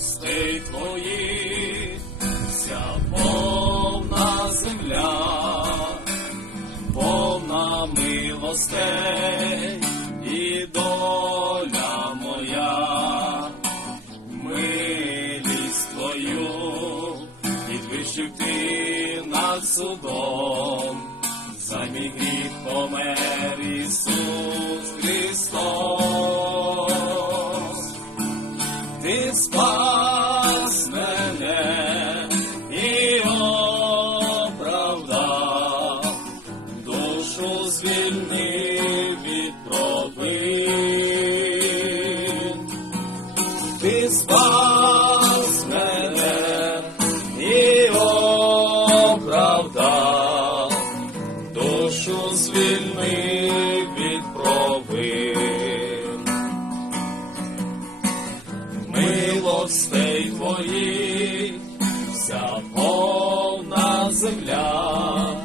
милостей твоїх, вся повна земля, повна милостей і доля моя, милість твою, підвищив ти над судом, за мій гріх помер Ісус Христос. Ти Ти спас мене і оправдав, душу звільнив від провин. Милостей твоїх, вся повна земля,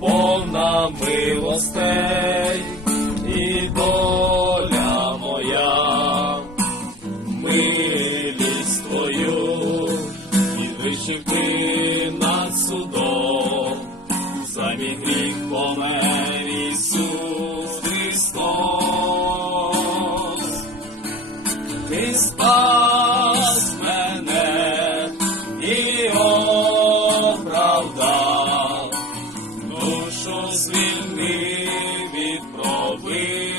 повна милостей ти над судом, за мій гріх помер Ісус Христос. Ти спас мене і оправдав, душу звільнив від провин.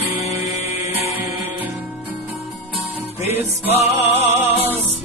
Ти спас